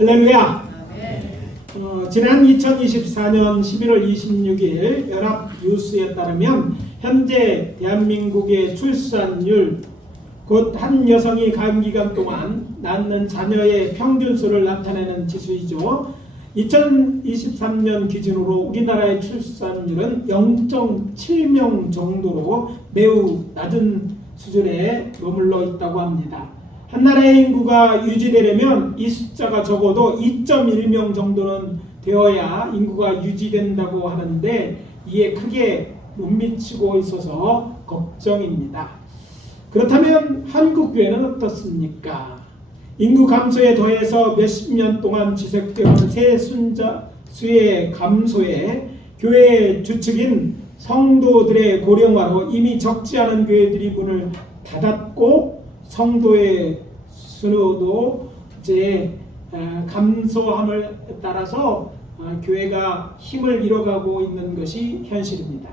할렐루야. 지난 2024년 11월 26일 연합 뉴스에 따르면 현재 대한민국의 출산율, 곧 한 여성이 간기간 동안 낳는 자녀의 평균수를 나타내는 지수이죠. 2023년 기준으로 우리나라의 출산율은 0.7명 정도로 매우 낮은 수준에 머물러 있다고 합니다. 한 나라의 인구가 유지되려면 이 숫자가 적어도 2.1명 정도는 되어야 인구가 유지된다고 하는데 이에 크게 못 미치고 있어서 걱정입니다. 그렇다면 한국 교회는 어떻습니까? 인구 감소에 더해서 몇십 년 동안 지속되어 온 세순자 수의 감소에 교회의 주축인 성도들의 고령화로 이미 적지 않은 교회들이 문을 닫았고 성도의 수도 이제 감소함을 따라서 교회가 힘을 잃어가고 있는 것이 현실입니다.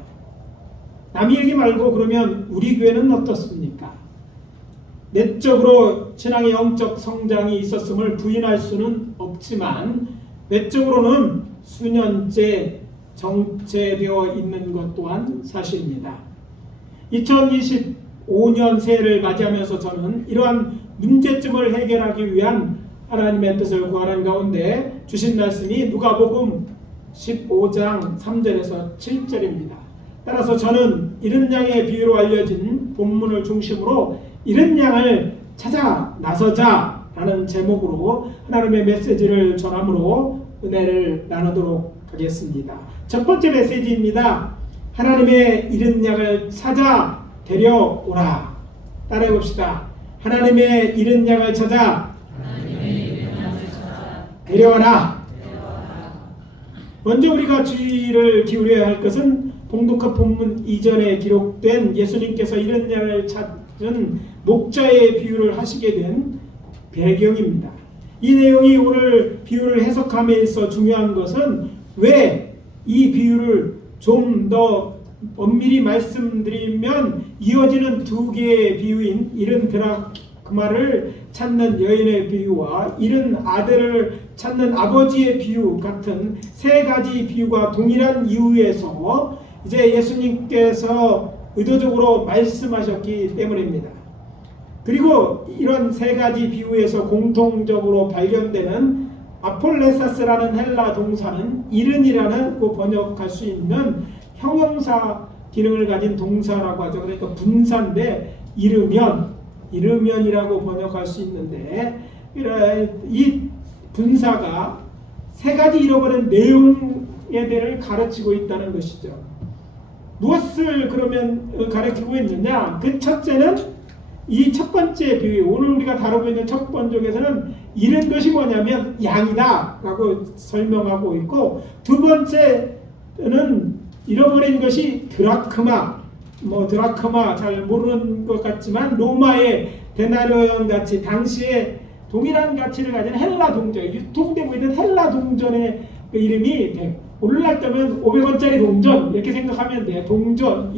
남이 얘기 말고 그러면 우리 교회는 어떻습니까? 내적으로 신앙의 영적 성장이 있었음을 부인할 수는 없지만 외적으로는 수년째 정체되어 있는 것 또한 사실입니다. 2025년 새해를 맞이하면서 저는 이러한 문제점을 해결하기 위한 하나님의 뜻을 구하는 가운데 주신 말씀이 누가복음 15장 3절에서 7절입니다. 따라서 저는 이른 양의 비유로 알려진 본문을 중심으로 이른 양을 찾아 나서자 라는 제목으로 하나님의 메시지를 전함으로 은혜를 나누도록 하겠습니다. 첫 번째 메시지입니다. 하나님의 이른 양을 찾아 데려오라. 따라해 봅시다. 하나님의 이른 양을 찾아 데려와라. 먼저 우리가 주의를 기울여야 할 것은 봉독한 본문 이전에 기록된 예수님께서 이른 양을 찾은 목자의 비유를 하시게 된 배경입니다. 이 내용이 오늘 비유를 해석함에 있어 중요한 것은 왜 이 비유를 좀 더 엄밀히 말씀드리면 이어지는 두 개의 비유인 이른 드라크마를 찾는 여인의 비유와 이른 아들을 찾는 아버지의 비유 같은 세 가지 비유가 동일한 이유에서 이제 예수님께서 의도적으로 말씀하셨기 때문입니다. 그리고 이런 세 가지 비유에서 공통적으로 발견되는 아폴레사스라는 헬라 동사는 이른이라는 번역할 수 있는 형용사 기능을 가진 동사라고 하죠. 그러니까 분사인데 이르면이라고 번역할 수 있는데 이 분사가 세 가지 잃어버린 내용에 대해 가르치고 있다는 것이죠. 무엇을 그러면 가르치고 있느냐? 그 첫째는 이 첫 번째 비유, 오늘 우리가 다루고 있는 첫 번역에서는 잃은 것이 뭐냐면 양이다 라고 설명하고 있고, 두 번째는 잃어버린 것이 드라크마, 드라크마 잘 모르는 것 같지만 로마의 데나리온 같이 당시에 동일한 가치를 가진 헬라 동전, 유통되고 있는 헬라 동전의 그 이름이 오늘날 때면 500원짜리 동전 이렇게 생각하면 돼요. 동전,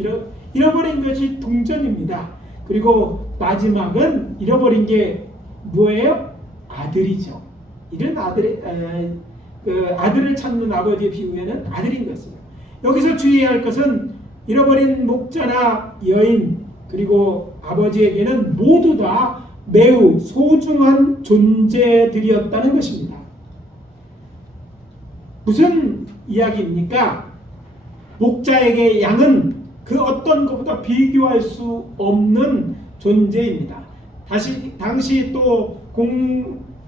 잃어버린 것이 동전입니다. 그리고 마지막은 잃어버린 게 뭐예요? 아들이죠. 이런 아들을 찾는 아버지의 비유에는 아들인 것입니다. 여기서 주의해야 할 것은 잃어버린 목자나 여인 그리고 아버지에게는 모두 다 매우 소중한 존재들이었다는 것입니다. 무슨 이야기입니까? 목자에게 양은 그 어떤 것보다 비교할 수 없는 존재입니다. 당시 또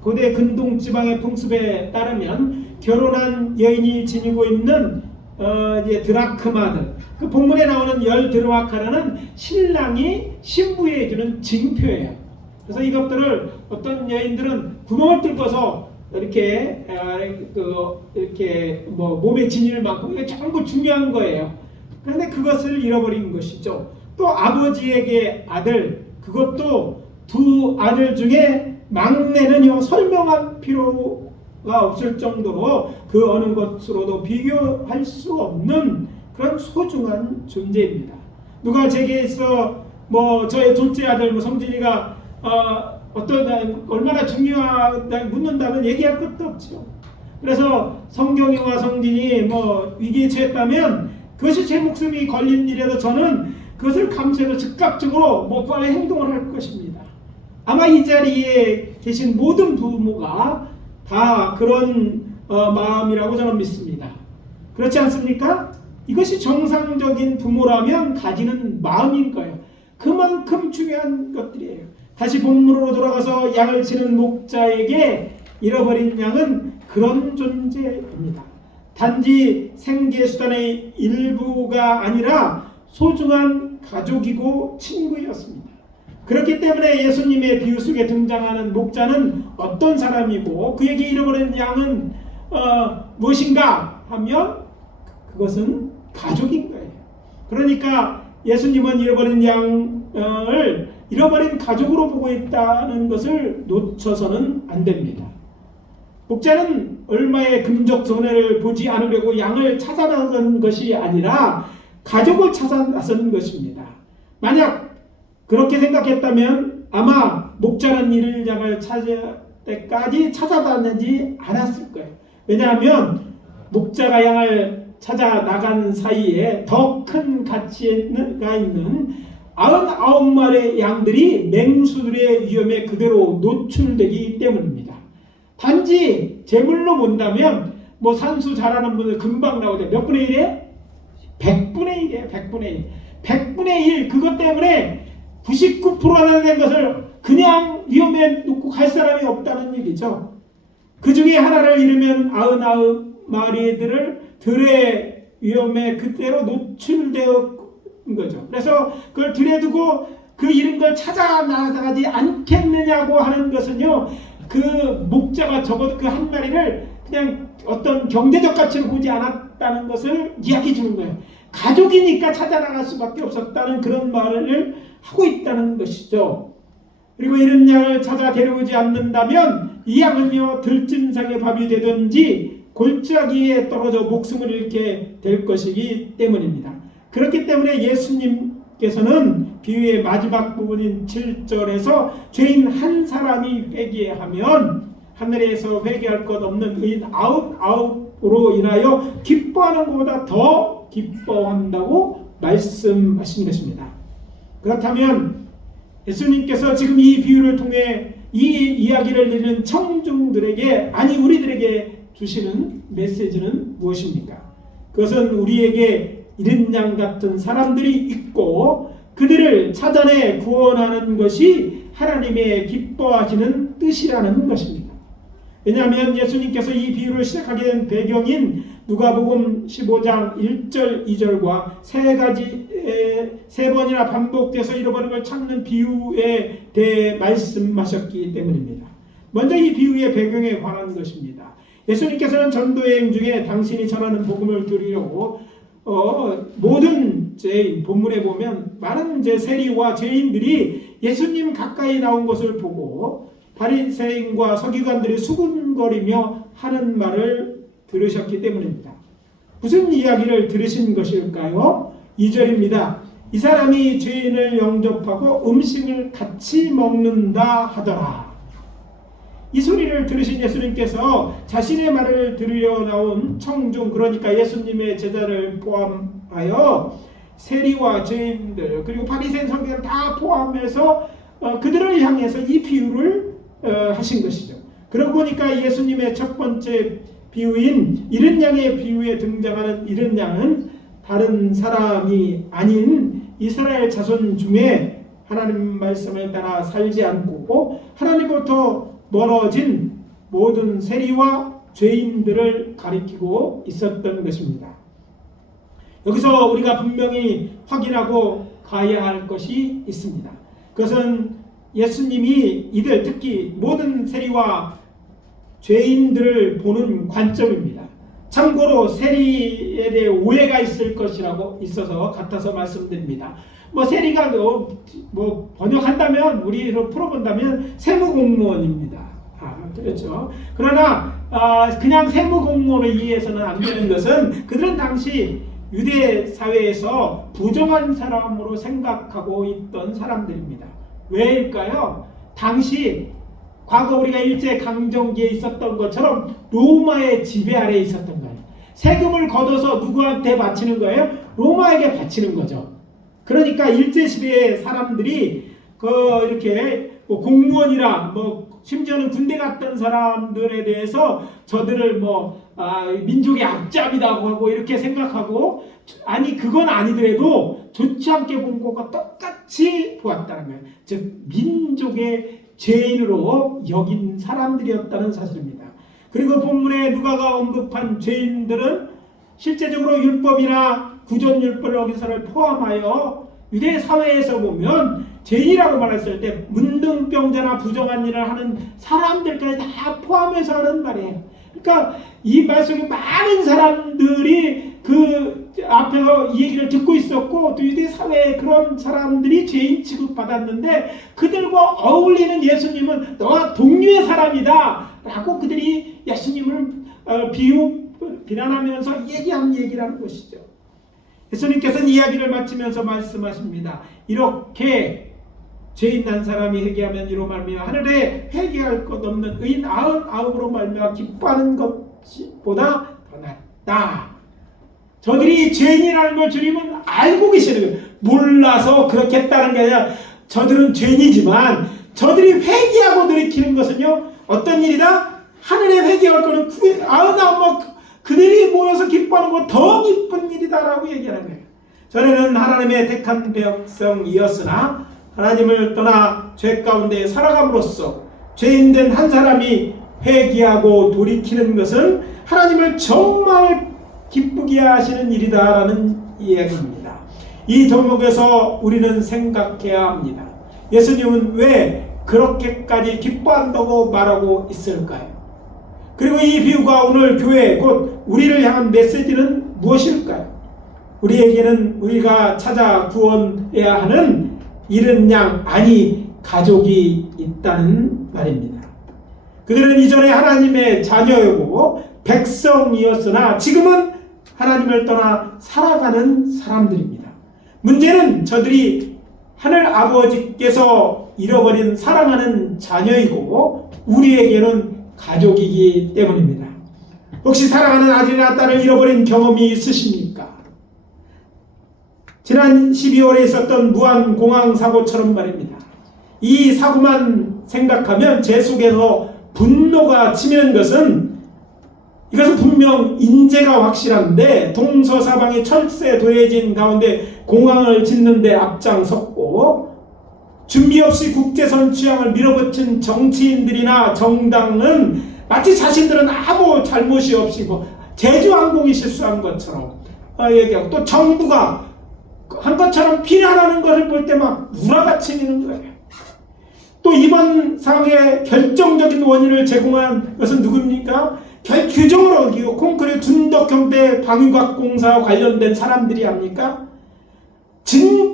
고대 근동 지방의 풍습에 따르면 결혼한 여인이 지니고 있는 드라크마들, 그 본문에 나오는 10드라크마는 신랑이 신부에 주는 징표예요. 그래서 이것들을 어떤 여인들은 구멍을 뚫고서 이렇게 몸에 지닐 만큼 이게 전부 중요한 거예요. 그런데 그것을 잃어버린 것이죠. 또 아버지에게 아들, 그것도 두 아들 중에 막내는요 설명할 필요가 없을 정도로 그 어느 것으로도 비교할 수 없는 그런 소중한 존재입니다. 누가 제게 있어 저의 둘째 아들 성진이가 얼마나 중요하다고 묻는다면 얘기할 것도 없죠. 그래서 성경이와 성진이 뭐 위기에 처했다면 그것이 제 목숨이 걸린 일에도 저는 그것을 감수해서 즉각적으로 빨리 행동을 할 것입니다. 아마 이 자리에 계신 모든 부모가 다 그런 마음이라고 저는 믿습니다. 그렇지 않습니까? 이것이 정상적인 부모라면 가지는 마음일 거예요. 그만큼 중요한 것들이에요. 다시 본문으로 돌아가서 양을 치는 목자에게 잃어버린 양은 그런 존재입니다. 단지 생계수단의 일부가 아니라 소중한 가족이고 친구였습니다. 그렇기 때문에 예수님의 비유 속에 등장하는 목자는 어떤 사람이고 그에게 잃어버린 양은 무엇인가 하면 그것은 가족인 거예요. 그러니까 예수님은 잃어버린 양을 잃어버린 가족으로 보고 있다는 것을 놓쳐서는 안 됩니다. 목자는 얼마의 금적 손해를 보지 않으려고 양을 찾아 나선 것이 아니라 가족을 찾아 나선 것입니다. 만약 그렇게 생각했다면 아마 목자는 잃은 양을 찾을 때까지 찾아다니지 않았을 거예요. 왜냐하면 목자가 양을 찾아 나간 사이에 더 큰 가치가 있는 99마리의 양들이 맹수들의 위험에 그대로 노출되기 때문입니다. 단지 재물로 본다면 산수 잘하는 분은 금방 나오죠. 몇 분의 1에? 100분의 1이에요. 100분의 1. 100분의 1 그것 때문에 99%나 된 것을 그냥 위험에 놓고 갈 사람이 없다는 얘기죠. 그 중에 하나를 잃으면 99마리들을 들의 위험에 그대로 노출되어 거죠. 그래서 그걸 들여두고 그 잃은 걸 찾아 나가지 않겠느냐고 하는 것은요, 그 목자가 적어도 그 한 마리를 그냥 어떤 경제적 가치를 보지 않았다는 것을 이야기해 주는 거예요. 가족이니까 찾아 나갈 수밖에 없었다는 그런 말을 하고 있다는 것이죠. 그리고 이런 양을 찾아 데려오지 않는다면 이 양은요, 들짐승의 밥이 되든지 골짜기에 떨어져 목숨을 잃게 될 것이기 때문입니다. 그렇기 때문에 예수님께서는 비유의 마지막 부분인 7절에서 죄인 한 사람이 회개하면 하늘에서 회개할 것 없는 의인 99으로 인하여 기뻐하는 것보다 더 기뻐한다고 말씀하신 것입니다. 그렇다면 예수님께서 지금 이 비유를 통해 이 이야기를 들은 청중들에게, 아니 우리들에게 주시는 메시지는 무엇입니까? 그것은 우리에게 잃은 양 같은 사람들이 있고 그들을 찾아내 구원하는 것이 하나님의 기뻐하시는 뜻이라는 것입니다. 왜냐하면 예수님께서 이 비유를 시작하게 된 배경인 누가복음 15장 1절 2절과 세 번이나 반복돼서 잃어버린 걸 찾는 비유에 대해 말씀하셨기 때문입니다. 먼저 이 비유의 배경에 관한 것입니다. 예수님께서는 전도여행 중에 당신이 전하는 복음을 들으려고 모든 죄인, 본문에 보면 많은 세리와 죄인들이 예수님 가까이 나온 것을 보고 바리새인과 서기관들이 수군거리며 하는 말을 들으셨기 때문입니다. 무슨 이야기를 들으신 것일까요? 2절입니다. 이 사람이 죄인을 영접하고 음식을 같이 먹는다 하더라. 이 소리를 들으신 예수님께서 자신의 말을 들으려 나온 청중, 그러니까 예수님의 제자를 포함하여 세리와 죄인들 그리고 바리새인 서기관 다 포함해서 그들을 향해서 이 비유를 하신 것이죠. 그러고 보니까 예수님의 첫 번째 비유인 잃은 양의 비유에 등장하는 잃은 양은 다른 사람이 아닌 이스라엘 자손 중에 하나님 말씀을 따라 살지 않고 하나님부터 멀어진 모든 세리와 죄인들을 가리키고 있었던 것입니다. 여기서 우리가 분명히 확인하고 가야 할 것이 있습니다. 그것은 예수님이 이들, 특히 모든 세리와 죄인들을 보는 관점입니다. 참고로 세리에 대해 오해가 있을 것이라고 있어서 같아서 말씀드립니다. 세리가 번역한다면, 우리로 풀어본다면 세무공무원입니다. 그렇죠. 그러나 그냥 세무공무원을 이해해서는 안 되는 것은 그들은 당시 유대 사회에서 부정한 사람으로 생각하고 있던 사람들입니다. 왜일까요? 당시 과거 우리가 일제강점기에 있었던 것처럼 로마의 지배 아래에 있었던 거예요. 세금을 걷어서 누구한테 바치는 거예요? 로마에게 바치는 거죠. 그러니까 일제시대의 사람들이 이렇게 공무원이라 심지어는 군대 갔던 사람들에 대해서 저들을 민족의 약자이라고 하고 이렇게 생각하고, 아니 그건 아니더라도 좋지 않게 본 것과 똑같이 보았다는 거예요. 즉 민족의 죄인으로 여긴 사람들이었다는 사실입니다. 그리고 본문에 누가가 언급한 죄인들은 실제적으로 율법이나 구전율법을 어긴 사람을 포함하여 유대 사회에서 보면 죄인이라고 말했을 때 문둥병자나 부정한 일을 하는 사람들까지 다 포함해서 하는 말이에요. 그러니까 이 말 속에 많은 사람들이 그 앞에서 이 얘기를 듣고 있었고, 또 유대 사회에 그런 사람들이 죄인 취급받았는데 그들과 어울리는 예수님은 너와 동류의 사람이다 라고 그들이 예수님을 비난하면서 얘기한 얘기라는 것이죠. 예수님께서는 이야기를 마치면서 말씀하십니다. 이렇게 죄인 난 사람이 회개하면 이로 말미암아 하늘에 회개할 것 없는 의인 99으로 말미암아 기뻐하는 것보다 더 낫다. 저들이 죄인이라는 걸 주님은 알고 계시는 거예요. 몰라서 그렇게 했다는 게 아니라 저들은 죄인이지만 저들이 회개하고 돌이키는 것은요 어떤 일이다? 하늘에 회개할 거는 99 그들이 모여서 기뻐하는 것 더 기쁜 일이다라고 얘기하는 거예요. 전에는 하나님의 택한 백성이었으나 하나님을 떠나 죄 가운데 살아감으로써 죄인된 한 사람이 회개하고 돌이키는 것은 하나님을 정말 기쁘게 하시는 일이다라는 이야기입니다. 이 덕목에서 우리는 생각해야 합니다. 예수님은 왜 그렇게까지 기뻐한다고 말하고 있을까요? 그리고 이 비유가 오늘 교회 곧 우리를 향한 메시지는 무엇일까요? 우리에게는 우리가 찾아 구원해야 하는 잃은 양, 아니 가족이 있다는 말입니다. 그들은 이전에 하나님의 자녀이고 백성이었으나 지금은 하나님을 떠나 살아가는 사람들입니다. 문제는 저들이 하늘 아버지께서 잃어버린 사랑하는 자녀이고 우리에게는 가족이기 때문입니다. 혹시 사랑하는 아들이나 딸을 잃어버린 경험이 있으십니까? 지난 12월에 있었던 무안공항 사고처럼 말입니다. 이 사고만 생각하면 제 속에서 분노가 치미는 것은, 이것은 분명 인재가 확실한데 동서사방이 철새 도해진 가운데 공항을 짓는 데 앞장섰고 준비 없이 국제선 취향을 밀어붙인 정치인들이나 정당은 마치 자신들은 아무 잘못이 없이 제주항공이 실수한 것처럼 얘기하고, 또 정부가 한 것처럼 비난하는 것을 볼 때 막 우라가 치미는 거예요. 또 이번 상황의 결정적인 원인을 제공한 것은 누굽니까? 규정을 어기고 콘크리트 둔덕형태 방위각 공사와 관련된 사람들이 합니까?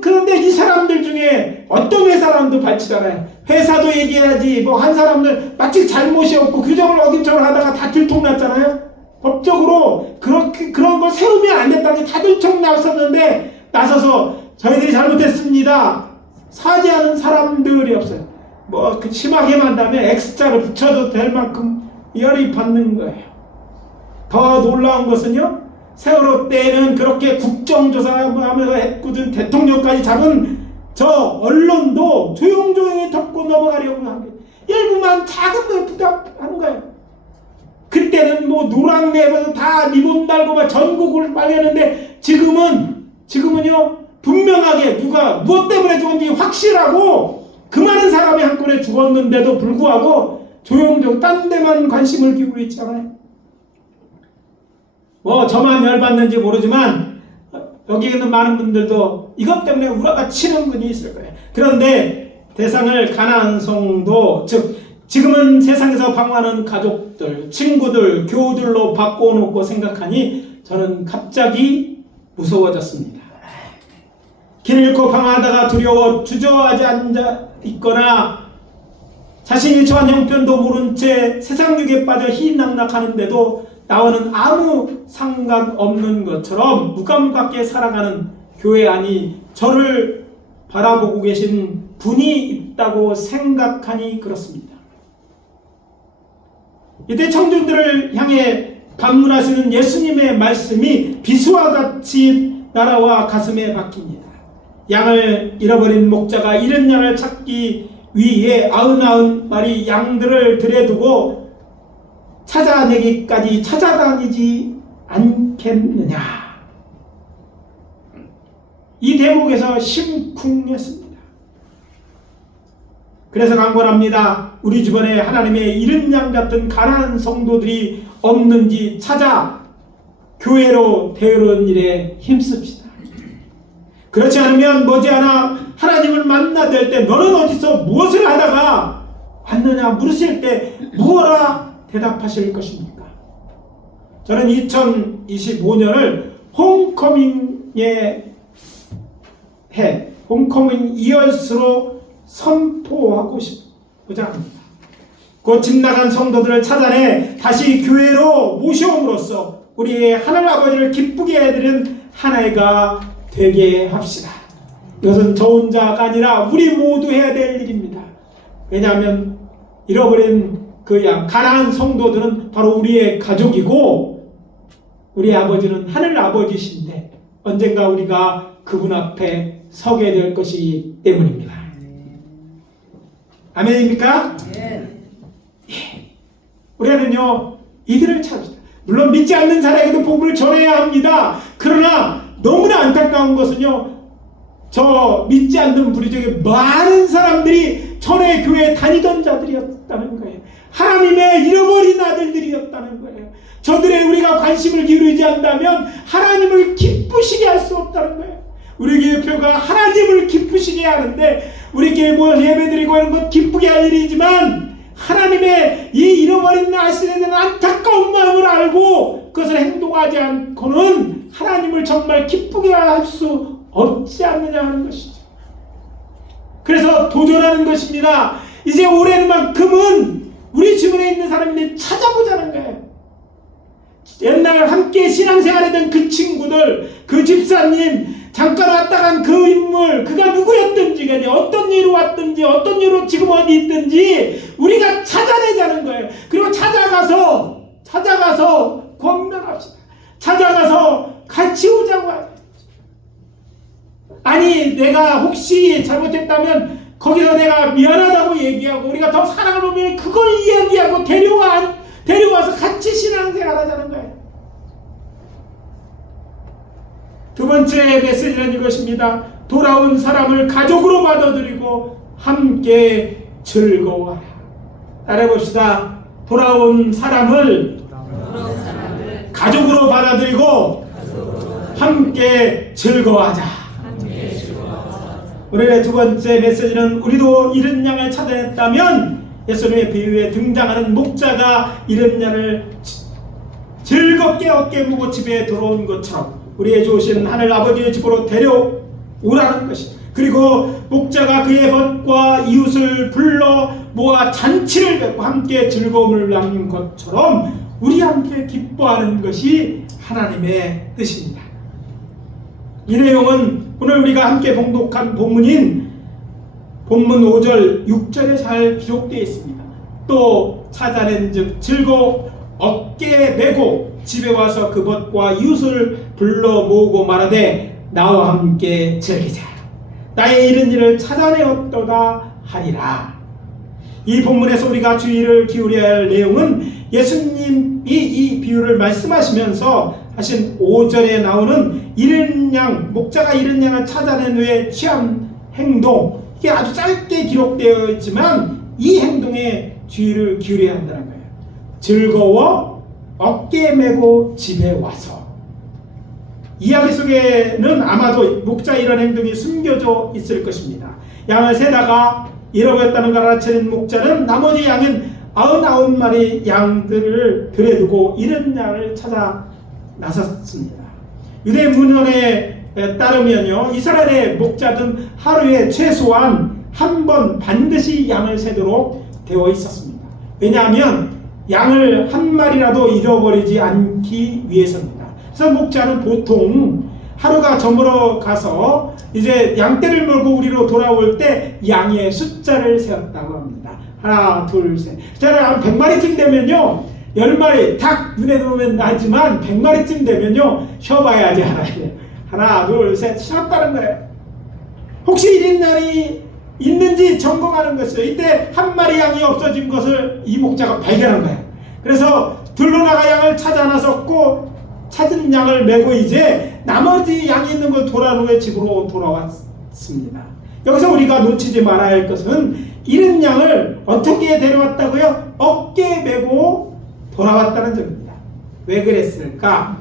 그런데 이 사람들 중에 어떤 회사랑도 발치잖아요. 회사도 얘기해야지 한 사람들 마치 잘못이 없고 규정을 어긴 척을 하다가 다 들통났잖아요. 법적으로 그런 거 세우면 안 됐다는 게 다 들통났었는데 나서서 저희들이 잘못했습니다 사죄하는 사람들이 없어요. 심하게만 한다면 X자를 붙여도 될 만큼 열이 받는 거예요. 더 놀라운 것은요, 세월호 때는 그렇게 국정조사하면서 해꾸준 대통령까지 잡은 저 언론도 조용조용히 덮고 넘어가려고 하는 거예요. 일부만 작은 걸 부담하는 거예요. 그때는 노랑내에서 다 리본 달고 막 전국을 빨렸는데 지금은요 분명하게 누가 무엇 때문에 죽었는지 확실하고 그 많은 사람이 한꺼번에 죽었는데도 불구하고 조용조용 딴 데만 관심을 기울이고 있잖아요. 저만 열받는지 모르지만 여기 있는 많은 분들도 이것 때문에 우라가 치는 분이 있을 거예요. 그런데 대상을 가나안 성도, 즉 지금은 세상에서 방황하는 가족들, 친구들, 교우들로 바꿔놓고 생각하니 저는 갑자기 무서워졌습니다. 길 잃고 방황하다가 두려워 주저하지 앉아 있거나 자신이 처한 형편도 모른 채 세상 유혹에 빠져 희낙낙하는데도 나와는 아무 상관없는 것처럼 무감각하게 살아가는 교회 안이 저를 바라보고 계신 분이 있다고 생각하니 그렇습니다. 이때 청중들을 향해 방문하시는 예수님의 말씀이 비수와 같이 날아와 가슴에 박힙니다. 양을 잃어버린 목자가 잃은 양을 찾기 위해 99마리 양들을 들여두고 찾아내기까지 찾아다니지 않겠느냐. 이 대목에서 심쿵했습니다. 그래서 강권합니다. 우리 주변에 하나님의 잃은 양 같은 가난한 성도들이 없는지 찾아 교회로 데려오는 일에 힘씁시다. 그렇지 않으면 머지않아 하나님을 만나될 때 너는 어디서 무엇을 하다가 왔느냐 물으실 때 무엇라 대답하실 것입니까? 저는 2025년을 홈커밍의 해, 홈커밍 이어스로 선포하고 싶고자 합니다. 곧 집 나간 성도들을 찾아내 다시 교회로 모셔옴으로써 우리의 하늘 아버지를 기쁘게 해드리는 한 해가 되게 합시다. 이것은 저 혼자가 아니라 우리 모두 해야 될 일입니다. 왜냐하면 잃어버린 그 양, 가난한 성도들은 바로 우리의 가족이고 우리 아버지는 하늘 아버지신데 언젠가 우리가 그분 앞에 서게 될 것이기 때문입니다. 아멘입니까? 예. 우리는요 이들을 찾읍시다. 물론 믿지 않는 자에게도 복음을 전해야 합니다. 그러나 너무나 안타까운 것은요, 저 믿지 않는 부류 중에 많은 사람들이 전에 교회에 다니던 자들이었다는 거예요. 하나님의 잃어버린 아들들이었다는 거예요. 저들의 우리가 관심을 기울이지 않다면 하나님을 기쁘시게 할 수 없다는 거예요. 우리 교회표가 하나님을 기쁘시게 하는데 우리 교회 모여 예배드리고 하는 것 기쁘게 할 일이지만 하나님의 이 잃어버린 아들에 대한 안타까운 마음을 알고 그것을 행동하지 않고는 하나님을 정말 기쁘게 할 수 없지 않느냐 하는 것이죠. 그래서 도전하는 것입니다. 이제 올해만큼은 우리 주변에 있는 사람들이 찾아보자는 거예요. 옛날 함께 신앙생활했던 그 친구들, 그 집사님, 잠깐 왔다 간 그 인물, 그가 누구였든지 간에 어떤 일로 왔든지 어떤 일로 지금 어디 있든지 우리가 찾아내자는 거예요. 그리고 찾아가서 권면합시다. 찾아가서 같이 오자고 하죠. 아니 내가 혹시 잘못했다면 거기서 내가 미안하다고 얘기하고 우리가 더 사랑을 보면 그걸 이야기하고 데려와서 같이 신앙생활 하자는 거예요. 두 번째 메시지는 이것입니다. 돌아온 사람을 가족으로 받아들이고 함께 즐거워하라. 따라해봅시다. 돌아온 사람을 가족으로 받아들이고 함께 즐거워하자. 오늘의 두 번째 메시지는 우리도 잃은 양을 찾아냈다면 예수님의 비유에 등장하는 목자가 잃은 양을 즐겁게 어깨 무고 집에 들어온 것처럼 우리의 좋으신 하늘 아버지의 집으로 데려오라는 것입니다. 그리고 목자가 그의 벗과 이웃을 불러 모아 잔치를 뵙고 함께 즐거움을 나누는 것처럼 우리 함께 기뻐하는 것이 하나님의 뜻입니다. 이 내용은 오늘 우리가 함께 봉독한 본문인 본문 5절 6절에 잘 기록되어 있습니다. 또 찾아낸 즉 즐거워 어깨에 메고 집에 와서 그 벗과 이웃을 불러 모으고 말하되 나와 함께 즐기자. 나의 잃은 일을 찾아내었도다 하리라. 이 본문에서 우리가 주의를 기울여야 할 내용은 예수님이 이 비유를 말씀하시면서 하신 5절에 나오는 잃은 양, 목자가 잃은 양을 찾아낸 후에 취한 행동, 이게 아주 짧게 기록되어 있지만 이 행동에 주의를 기울여야 한다는 거예요. 즐거워 어깨에 메고 집에 와서. 이야기 속에는 아마도 목자 이런 행동이 숨겨져 있을 것입니다. 양을 세다가 잃어버렸다는 걸 알아채는 목자는 나머지 양인 99마리 양들을 들여두고 잃은 양을 찾아 나섰습니다. 유대 문헌에 따르면요, 이스라엘의 목자들은 하루에 최소한 한 번 반드시 양을 세도록 되어 있었습니다. 왜냐하면 양을 한 마리라도 잃어버리지 않기 위해서입니다. 그래서 목자는 보통 하루가 저물어 가서 이제 양떼를 몰고 우리로 돌아올 때 양의 숫자를 세었다고 합니다. 하나, 둘, 셋. 저는 한 100마리쯤 되면요, 10마리, 닭 눈에 보면 나지만 100마리쯤 되면요, 쉬어봐야지 알아야 돼요. 하나, 둘, 셋, 쉬었다는 거예요. 혹시 1인날이 있는지 점검하는 것이죠. 이때 한 마리 양이 없어진 것을 이 목자가 발견한 거예요. 그래서 들러나가 양을 찾아 나섰고, 찾은 양을 메고 이제 나머지 양이 있는 걸 돌아오는 집으로 돌아왔습니다. 여기서 우리가 놓치지 말아야 할 것은 잃은 양을 어떻게 데려왔다고요? 어깨에 메고 돌아왔다는 점입니다. 왜 그랬을까?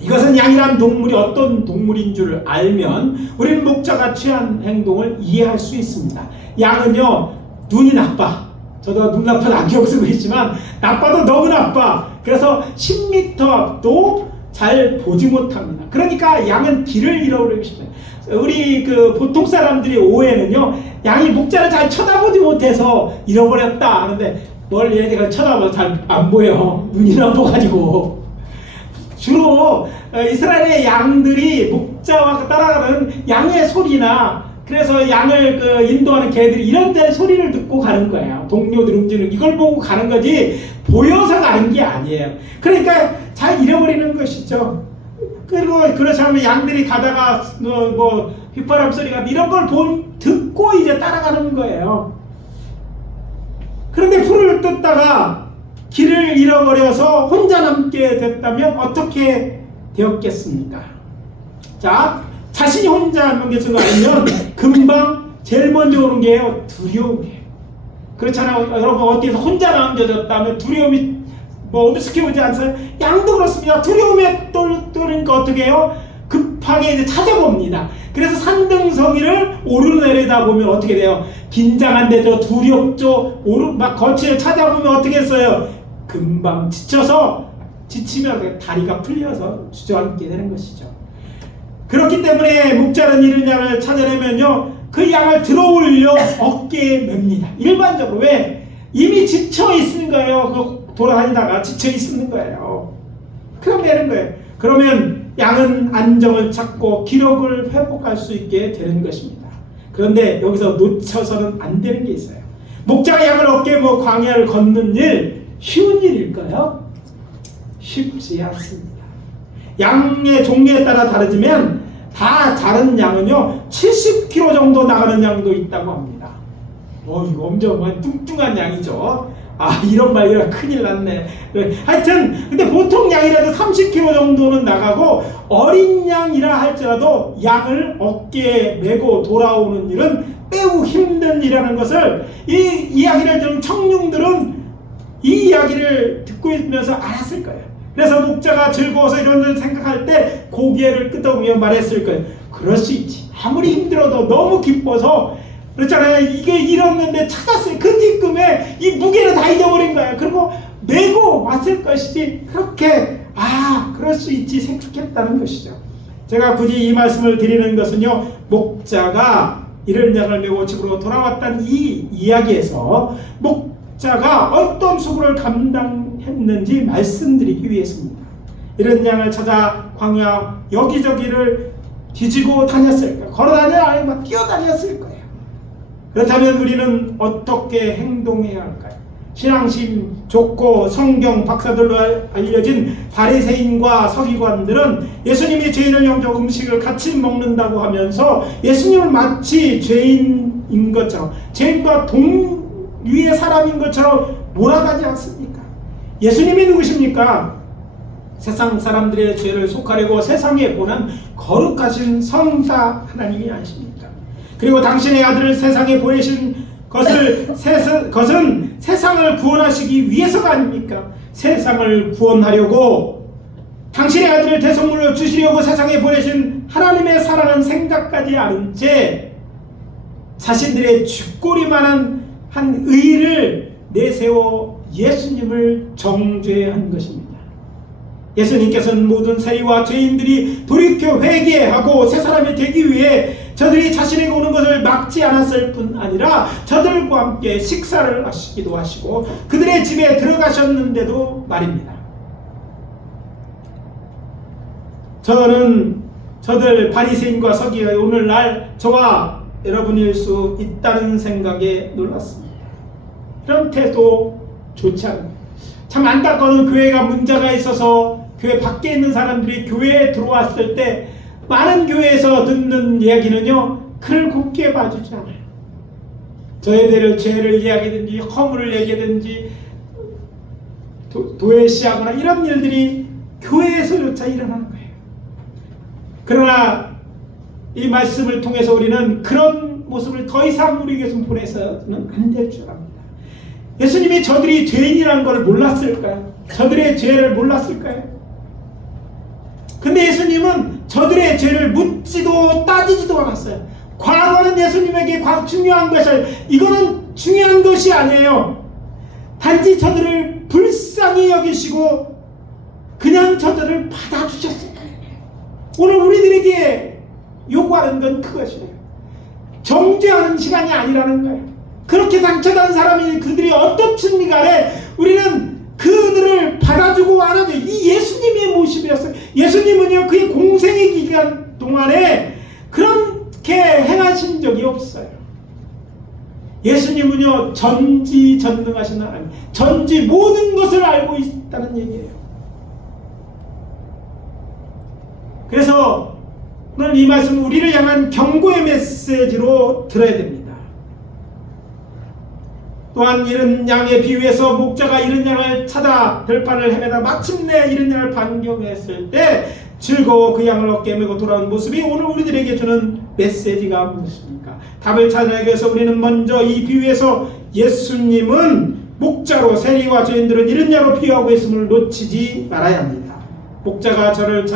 이것은 양이란 동물이 어떤 동물인 줄 알면 우리는 목자가 취한 행동을 이해할 수 있습니다. 양은요, 눈이 나빠. 저도 눈 나쁜 안경 쓰고 있지만 나빠도 너무 나빠. 그래서 10m 앞도 잘 보지 못합니다. 그러니까 양은 길을 잃어버리기 쉽어요. 우리 보통 사람들이 오해는요, 양이 목자를 잘 쳐다보지 못해서 잃어버렸다 하는데, 뭘 얘네가 쳐다봐도 잘 안 보여. 눈이 나빠가지고. 주로 이스라엘의 양들이 목자와 따라가는 양의 소리나, 그래서 양을 인도하는 개들이 이런 데 소리를 듣고 가는 거예요. 동료들 움직이는 이걸 보고 가는 거지 보여서 가는 게 아니에요. 그러니까 잘 잃어버리는 것이죠. 그리고 그렇지 않으면 양들이 가다가 휘파람 소리가 이런 걸 듣고 이제 따라가는 거예요. 그런데 풀을 뜯다가 길을 잃어버려서 혼자 남게 됐다면 어떻게 되었겠습니까? 자, 자신이 혼자 남겨진 거 아니면 금방 제일 먼저 오는 게요, 두려움이에요. 그렇잖아요. 여러분, 어디서 혼자 남겨졌다면 두려움이 엄습해 오지 않아요? 양도 그렇습니다. 두려움에 떨으니까 어떻게 해요? 급하게 이제 찾아봅니다. 그래서 산등성이를 오르내리다 보면 어떻게 돼요? 긴장한데도 두렵죠. 막 거치를 찾아보면 어떻게 했어요? 금방 지치면 다리가 풀려서 주저앉게 되는 것이죠. 그렇기 때문에 목자는 잃은 양을 찾아내면요, 그 양을 들어올려 어깨에 맵니다. 일반적으로. 왜? 이미 지쳐 있는 거예요. 돌아다니다가 지쳐 있는 거예요. 그럼 되는 거예요. 그러면 양은 안정을 찾고 기력을 회복할 수 있게 되는 것입니다. 그런데 여기서 놓쳐서는 안 되는 게 있어요. 목자가 양을 어깨에 메고 광야를 걷는 일, 쉬운 일일까요? 쉽지 않습니다. 양의 종류에 따라 다르지만 다 다른 양은요, 70kg 정도 나가는 양도 있다고 합니다. 이거 엄청 뚱뚱한 양이죠. 이런 말이라 큰일 났네. 하여튼 근데 보통 양이라도 30kg 정도는 나가고, 어린 양이라 할지라도 양을 어깨에 메고 돌아오는 일은 매우 힘든 일이라는 것을 이 이야기를 들은 청중들은 이 이야기를 듣고 있으면서 알았을 거예요. 그래서 목자가 즐거워서 이런 걸 생각할 때 고개를 끄덕이며 말했을 거예요. 그럴 수 있지. 아무리 힘들어도 너무 기뻐서, 그렇잖아요. 이게 잃었는데 찾았어요. 그 뒤꿈에 이 무게를 다 잊어버린 거예요. 그리고 메고 왔을 것이지, 그렇게 그럴 수 있지 생각했다는 것이죠. 제가 굳이 이 말씀을 드리는 것은요, 목자가 잃은 양을 메고 집으로 돌아왔다는 이 이야기에서 목자가 어떤 수고를 감당했는지 말씀드리기 위해서입니다. 잃은 양을 찾아 광야 여기저기를 뒤지고 다녔을까요? 걸어다녀야 아니면 뛰어다녔을 거예요. 그렇다면 우리는 어떻게 행동해야 할까요? 신앙심 좋고 성경 박사들로 알려진 바리새인과 서기관들은 예수님이 죄인을 영접 음식을 같이 먹는다고 하면서 예수님을 마치 죄인인 것처럼, 죄인과 동위의 사람인 것처럼 몰아가지 않습니까? 예수님이 누구십니까? 세상 사람들의 죄를 속하려고 세상에 보낸 거룩하신 성자 하나님이 아니십니까? 그리고 당신의 아들을 세상에 보내신 것은 세상을 구원하시기 위해서가 아닙니까? 세상을 구원하려고 당신의 아들을 대성물로 주시려고 세상에 보내신 하나님의 사랑은 생각까지 않은 채 자신들의 쥐꼬리만한 한 의를 내세워 예수님을 정죄한 것입니다. 예수님께서는 모든 세리와 죄인들이 돌이켜 회개하고 새 사람이 되기 위해 저들이 자신에게 오는 것을 막지 않았을 뿐 아니라 저들과 함께 식사를 하시기도 하시고 그들의 집에 들어가셨는데도 말입니다. 저는 저들 바리새인과 서기관이 오늘날 저와 여러분일 수 있다는 생각에 놀랐습니다. 이런 태도 좋지 않습니다. 참 안타까운 교회가 문제가 있어서 교회 밖에 있는 사람들이 교회에 들어왔을 때 많은 교회에서 듣는 이야기는요, 그를 곱게 봐주지 않아요. 저에 대해 죄를 이야기하든지 허물을 얘기하든지 도외시하거나 이런 일들이 교회에서조차 일어나는 거예요. 그러나 이 말씀을 통해서 우리는 그런 모습을 더 이상 우리에게서 보내서는 안 될 줄 압니다. 예수님이 저들이 죄인이라는 걸 몰랐을까요? 저들의 죄를 몰랐을까요? 근데 예수님은 저들의 죄를 묻지도 따지지도 않았어요. 과거는 예수님에게 중요한 것이 이거는 중요한 것이 아니에요. 단지 저들을 불쌍히 여기시고 그냥 저들을 받아주셨어요. 오늘 우리들에게 요구하는 건 그것이에요. 정죄하는 시간이 아니라는 거예요. 그렇게 상처받은 사람이 그들이 어떻든 간에 우리는 그들을 받아주고 안아줘. 이 예수님의 모습이었어요. 예수님은요, 그의 공생의 기간 동안에 그렇게 행하신 적이 없어요. 예수님은요, 전지전능하신 하나님, 전지 모든 것을 알고 있다는 얘기예요. 그래서 오늘 이 말씀은 우리를 향한 경고의 메시지로 들어야 됩니다. 또한 이른 양의 비유에서 목자가 이른 양을 찾아 들판을 헤매다 마침내 이른 양을 발견했을 때 즐거워 그 양을 어깨에 메고 돌아온 모습이 오늘 우리들에게 주는 메시지가 무엇입니까? 답을 찾아내기 위해서 우리는 먼저 이 비유에서 예수님은 목자로 세리와 죄인들은 이른 양으로 비유하고 있음을 놓치지 말아야 합니다. 목자가 저를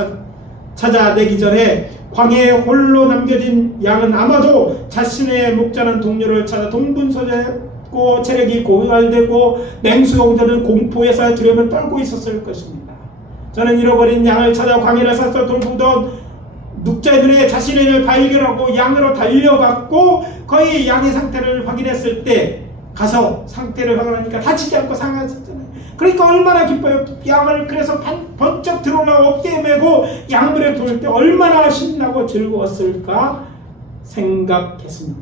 찾아내기 전에 광야에 홀로 남겨진 양은 아마도 자신의 목자는 동료를 찾아 동분서주했고 체력이 고갈되고 맹수용자는 공포에서 두려움을 떨고 있었을 것입니다. 저는 잃어버린 양을 찾아 광야를 사서 돌보던 늑자의 눈에 자신의 눈을 발견하고 양으로 달려갔고 거의 양의 상태를 확인했을 때 가서 상태를 확인하니까 다치지 않고 상하셨잖아요. 그러니까 얼마나 기뻐요. 양을 그래서 번쩍 들어올라 어깨에 메고 양물에 돌 때 얼마나 신나고 즐거웠을까 생각했습니다.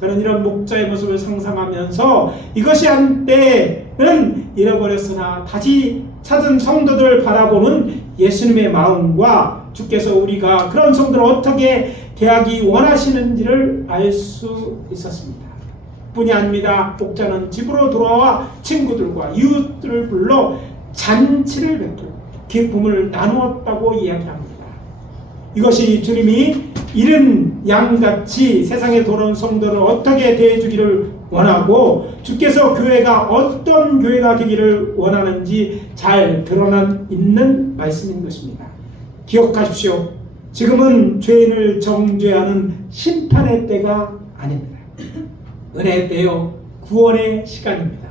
저는 이런 목자의 모습을 상상하면서 이것이 한때는 잃어버렸으나 다시 찾은 성도들을 바라보는 예수님의 마음과 주께서 우리가 그런 성도를 어떻게 대하기 원하시는지를 알 수 있었습니다. 뿐이 아닙니다. 목자는 집으로 돌아와 친구들과 이웃들을 불러 잔치를 베풀고 기쁨을 나누었다고 이야기합니다. 이것이 주님이 잃은 양같이 세상에 돌아온 성도를 어떻게 대해주기를 원하고 주께서 교회가 어떤 교회가 되기를 원하는지 잘 드러나 있는 말씀인 것입니다. 기억하십시오. 지금은 죄인을 정죄하는 심판의 때가 아닙니다. 은혜의 때요, 구원의 시간입니다.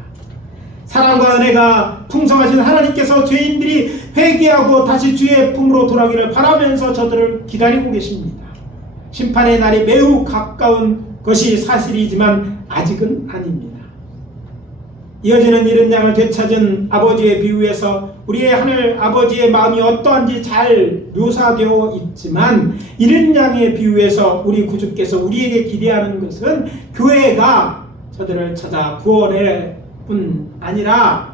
사랑과 은혜가 풍성하신 하나님께서 죄인들이 회개하고 다시 주의 품으로 돌아오기를 바라면서 저들을 기다리고 계십니다. 심판의 날이 매우 가까운 것이 사실이지만 아직은 아닙니다. 이어지는 잃은 양을 되찾은 아버지의 비유에서 우리의 하늘 아버지의 마음이 어떠한지 잘 묘사되어 있지만 잃은 양의 비유에서 우리 구주께서 우리에게 기대하는 것은 교회가 저들을 찾아 구원할 뿐 아니라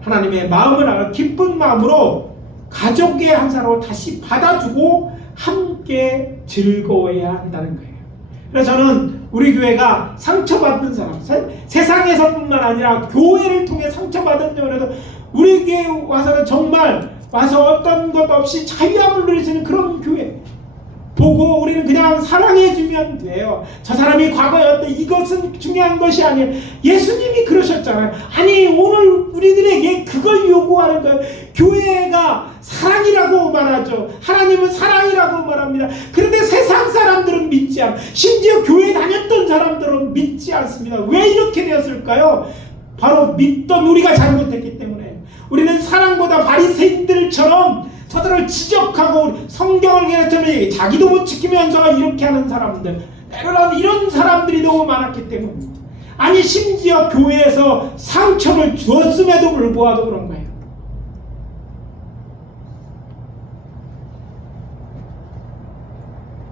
하나님의 마음을 알아 기쁜 마음으로 가족의 한 사람으로 다시 받아주고 함께 즐거워해야 한다는 거예요. 그래서 저는 우리 교회가 상처받는 사람, 세상에서뿐만 아니라 교회를 통해 상처받은 점에서 우리 교회에 와서는 정말 와서 어떤 것 없이 자유함을 누릴 수 있는 그런 교회 보고 우리는 그냥 사랑해주면 돼요. 저 사람이 과거에 이것은 중요한 것이 아니에요. 예수님이 그러셨잖아요. 아니 오늘 우리들에게 그걸 요구하는 거예요. 교회가 사랑이라고 말하죠. 하나님은 사랑이라고 말합니다. 그런데 세상 사람들은 믿지 않아요. 심지어 교회 다녔던 사람들은 믿지 않습니다. 왜 이렇게 되었을까요? 바로 믿던 우리가 잘못했기 때문에. 우리는 사랑보다 바리새인들처럼 저들을 지적하고 성경을 가르치면 자기도 못 지키면서 이렇게 하는 사람들, 때로는 이런 사람들이 너무 많았기 때문입니다. 아니 심지어 교회에서 상처를 주었음에도 불구하고 그런 거예요.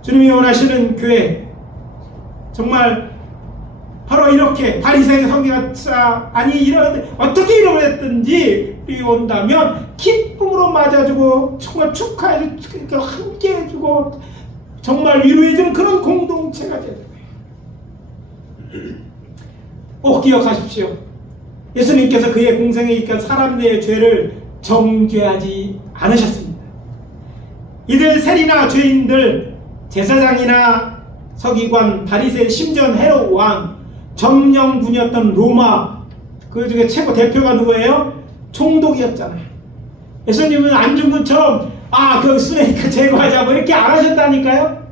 주님이 원하시는 교회, 정말 바로 이렇게 바리새인 선교사 아니 이런 어떻게 이러고 했든지 우리 온다면 기쁨으로 맞아주고 정말 축하해주고 함께해주고 정말 위로해주는 그런 공동체가 되는 거예요. 꼭 기억하십시오. 예수님께서 그의 공생에 있던 사람 내의 죄를 정죄하지 않으셨습니다. 이들 세리나 죄인들, 제사장이나 서기관, 바리새인, 심지어 헤롯 왕, 점령군이었던 로마 그 중에 최고 대표가 누구예요? 총독이었잖아요. 예수님은 안중근처럼 그 쓰레기가 제거하자 뭐 이렇게 안 하셨다니까요.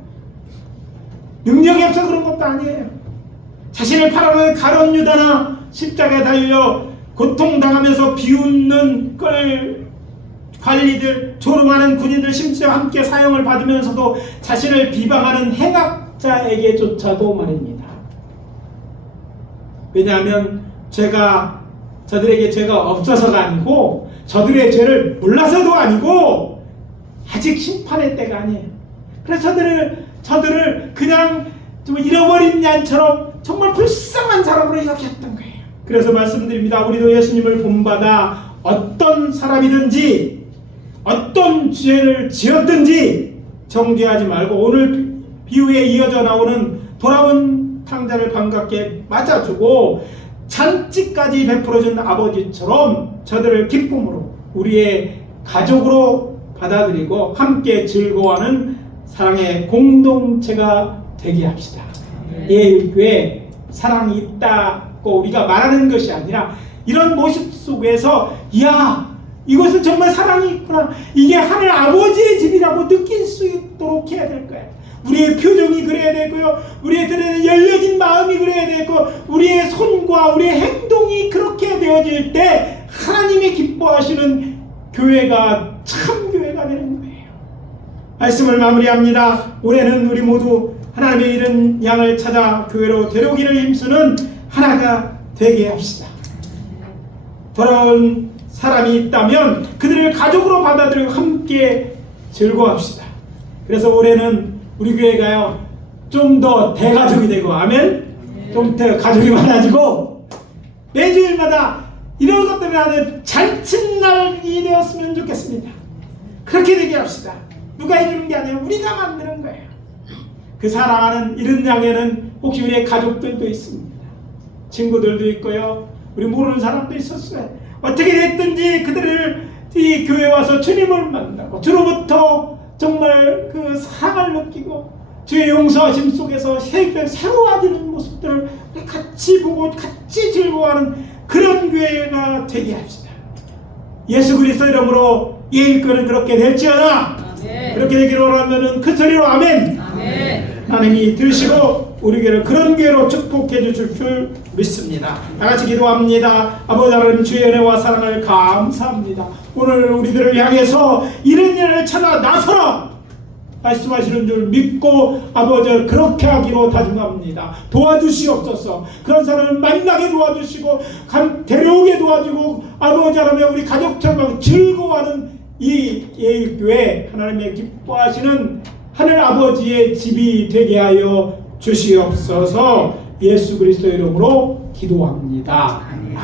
능력이 없어 그런 것도 아니에요. 자신을 팔아먹은 가룟 유다나 십자가에 달려 고통당하면서 비웃는 걸 관리들, 조롱하는 군인들, 심지어 함께 사형을 받으면서도 자신을 비방하는 행악자에게조차도 말입니다. 왜냐하면 저들에게 죄가 없어서가 아니고 저들의 죄를 몰라서도 아니고 아직 심판의 때가 아니에요. 그래서 저들을 그냥 좀 잃어버린 양처럼 정말 불쌍한 사람으로 여겼던 거예요. 그래서 말씀드립니다. 우리도 예수님을 본받아 어떤 사람이든지 어떤 죄를 지었든지 정죄하지 말고 오늘 비유에 이어져 나오는 돌아온 탕자를 반갑게 맞아주고 잔치까지 베풀어준 아버지처럼 저들을 기쁨으로 우리의 가족으로 받아들이고 함께 즐거워하는 사랑의 공동체가 되게 합시다. 예일교회 사랑이 있다고 우리가 말하는 것이 아니라 이런 모습 속에서 이것은 정말 사랑이 있구나, 이게 하늘 아버지의 집이라고 느낄 수 있도록 해야 될 거예요. 우리의 표정이 그래야 되고요, 우리의 들에는 열려진 마음이 그래야 되고, 우리의 손과 우리의 행동이 그렇게 되어질 때 하나님이 기뻐하시는 교회가 참 교회가 되는 거예요. 말씀을 마무리합니다. 올해는 우리 모두 하나님의 이른 양을 찾아 교회로 데려오기를 힘쓰는 하나가 되게 합시다. 돌아온 사람이 있다면 그들을 가족으로 받아들이고 함께 즐거워합시다. 그래서 올해는 우리 교회가요 좀 더 대가족이 되고, 아멘? 좀 더 가족이 많아지고 매주일마다 이런 것들을 하는 잔칫날이 되었으면 좋겠습니다. 그렇게 되게 합시다. 누가 해주는 게 아니라 우리가 만드는 거예요. 그 사랑하는 이른 양에는 혹시 우리의 가족들도 있습니다. 친구들도 있고요, 우리 모르는 사람도 있었어요. 어떻게 됐든지 그들을 이 교회에 와서 주님을 만나고 주로부터 정말 그 사랑을 느끼고 주의 용서하심 속에서 새로워지는 모습들을 같이 보고 같이 즐거워하는 그런 교회가 되게 합시다. 예수 그리스도 이름으로 예일교회는 그렇게 될지어다. 아멘. 그렇게 되기를 원하면은 그 소리로 아멘. 아멘. 하나님이 들으시고 우리 교회를 그런 교회로 축복해 주실 줄 믿습니다. 다같이 기도합니다. 아버지 하나님, 주의 은혜와 사랑을 감사합니다. 오늘 우리들을 향해서 이런 일을 찾아 나서라 말씀하시는 줄 믿고 아버지를 그렇게 하기로 다짐합니다. 도와주시옵소서. 그런 사람을 만나게 도와주시고 데려오게 도와주고 아버지 하나님, 우리 가족처럼 즐거워하는 이 예일교회 하나님의 기뻐하시는 하늘 아버지의 집이 되게 하여 주시옵소서. 예수 그리스도 이름으로 기도합니다. 아멘.